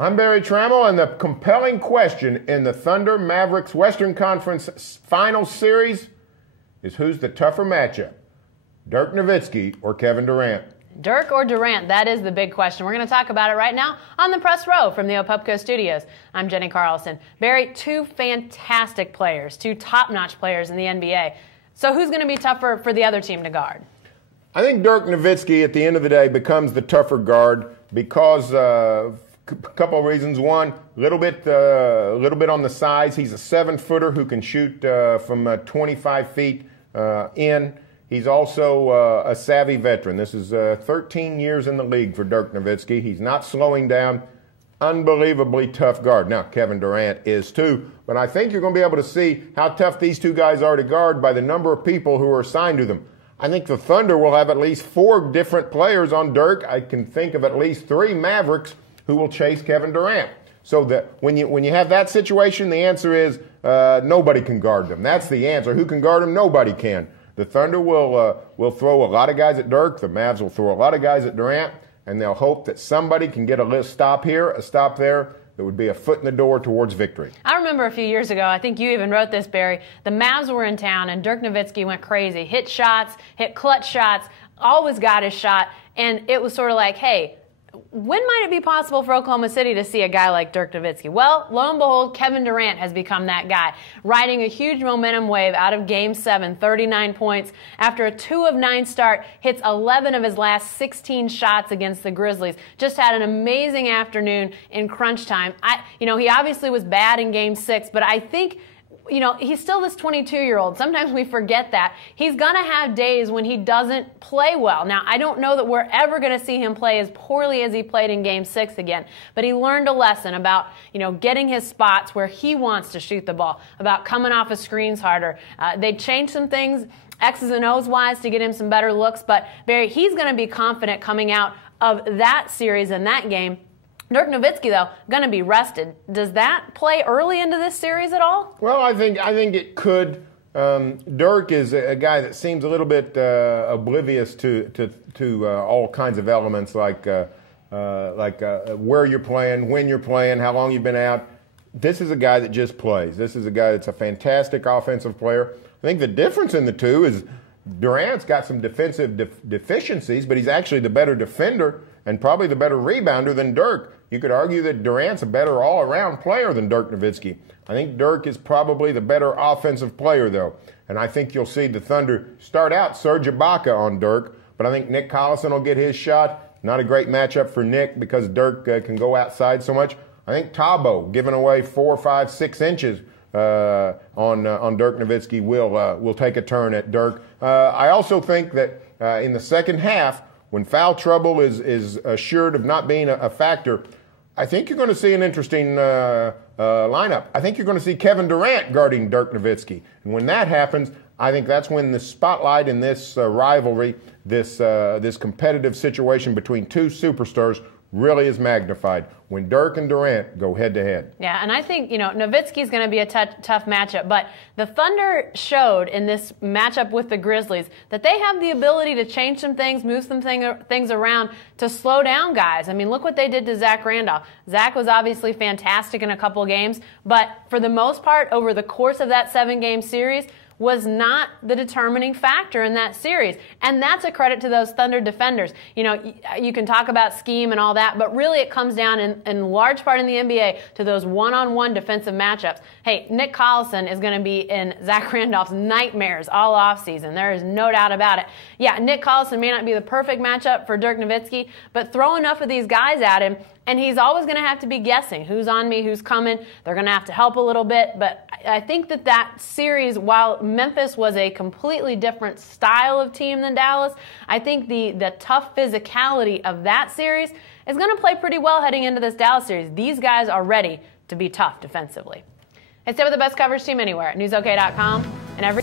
I'm Barry Tramel, and the compelling question in the Thunder Mavericks Western Conference Finals Series is who's the tougher matchup, Dirk Nowitzki or Kevin Durant? Dirk or Durant, that is the big question. We're going to talk about it right now on the press row from the Opupco Studios. I'm Jenni Carlson. Barry, two fantastic players, two top-notch players in the NBA. So who's going to be tougher for the other team to guard? I think Dirk Nowitzki, at the end of the day, becomes the tougher guard because a couple of reasons. One, a little bit on the size. He's a 7-footer who can shoot from 25 feet in. He's also a savvy veteran. This is 13 years in the league for Dirk Nowitzki. He's not slowing down. Unbelievably tough guard. Now, Kevin Durant is too, but I think you're going to be able to see how tough these two guys are to guard by the number of people who are assigned to them. I think the Thunder will have at least 4 different players on Dirk. I can think of at least 3 Mavericks who will chase Kevin Durant. So that when you have that situation, the answer is nobody can guard them. That's the answer. Who can guard them? Nobody can. The Thunder will throw a lot of guys at Dirk. The Mavs will throw a lot of guys at Durant, and they'll hope that somebody can get a stop here, a stop there. That would be a foot in the door towards victory. I remember a few years ago, I think you even wrote this, Barry, the Mavs were in town and Dirk Nowitzki went crazy. Hit shots, hit clutch shots, always got his shot, and it was sort of like, hey, when might it be possible for Oklahoma City to see a guy like Dirk Nowitzki? Well, lo and behold, Kevin Durant has become that guy, riding a huge momentum wave out of Game 7, 39 points. After a 2 of 9 start, hits 11 of his last 16 shots against the Grizzlies. Just had an amazing afternoon in crunch time. He obviously was bad in Game 6, but I think he's still this 22-year-old. Sometimes we forget that. He's going to have days when he doesn't play well. Now, I don't know that we're ever going to see him play as poorly as he played in Game 6 again, but he learned a lesson about, getting his spots where he wants to shoot the ball, about coming off of screens harder. They changed some things X's and O's wise to get him some better looks, but Barry, he's going to be confident coming out of that series and that game. Dirk Nowitzki, though, going to be rested. Does that play early into this series at all? Well, I think it could. Dirk is a guy that seems a little bit oblivious to all kinds of elements like where you're playing, when you're playing, how long you've been out. This is a guy that just plays. This is a guy that's a fantastic offensive player. I think the difference in the two is Durant's got some defensive deficiencies, but he's actually the better defender and probably the better rebounder than Dirk. You could argue that Durant's a better all-around player than Dirk Nowitzki. I think Dirk is probably the better offensive player, though. And I think you'll see the Thunder start out Serge Ibaka on Dirk, but I think Nick Carlson will get his shot. Not a great matchup for Nick because Dirk can go outside so much. I think Thabo, giving away 4, 5, 6 inches on Dirk Nowitzki will take a turn at Dirk. I also think that in the second half, when foul trouble is assured of not being a factor, I think you're going to see an interesting lineup. I think you're going to see Kevin Durant guarding Dirk Nowitzki. And when that happens, I think that's when the spotlight in this rivalry, this competitive situation between two superstars really is magnified when Dirk and Durant go head-to-head. Yeah, and I think, Nowitzki's going to be a tough matchup, but the Thunder showed in this matchup with the Grizzlies that they have the ability to change some things, move some things around to slow down guys. I mean, look what they did to Zach Randolph. Zach was obviously fantastic in a couple games, but for the most part, over the course of that 7-game series, was not the determining factor in that series. And that's a credit to those Thunder defenders. You can talk about scheme and all that, but really it comes down in large part in the NBA to those one-on-one defensive matchups. Hey, Nick Carlson is going to be in Zach Randolph's nightmares all offseason. There is no doubt about it. Yeah, Nick Carlson may not be the perfect matchup for Dirk Nowitzki, but throw enough of these guys at him, and he's always going to have to be guessing who's on me, who's coming. They're going to have to help a little bit. But I think that series, while Memphis was a completely different style of team than Dallas, I think the tough physicality of that series is going to play pretty well heading into this Dallas series. These guys are ready to be tough defensively. Hey, stay with the best coverage team anywhere at newsok.com and every